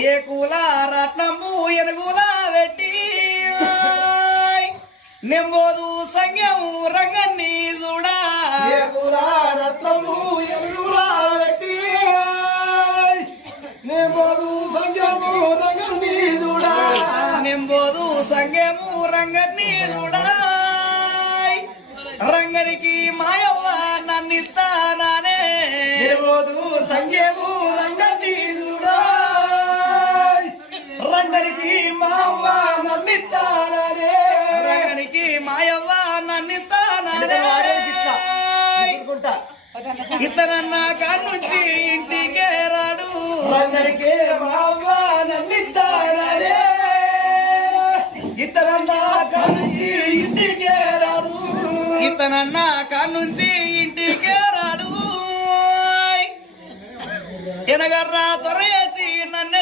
ఏ కూల రత్నము ఎనుగుల పెట్టి నెంబోదు సంగము రంగన్ని చూడా ఏ కూల రత్నము ఎనుగుల పెట్టి నెంబోదు సంగము రంగన్ని చూడా నెంబోదు సంగము రంగన్ని చూడా రంగనికి మాయవ్వ నన్నిస్తానే నెంబోదు సంగము రంగన్ని చూడా రంగనికి మాయవ్వ నన్నిస్తానే రంగనికి మాయవ్వ నన్నిస్తానే ఇతనన్న కానుంచి ఇంటికే రాడు రంగనికి మాయవ్వ నన్నిస్తానే ఇతనన్న కానుంచి ఇంటికే రాడు ఇతనన్న కానుంచి ఇంటికే రాడు ఎనగర్రా తొరయేసి నన్నెత్తి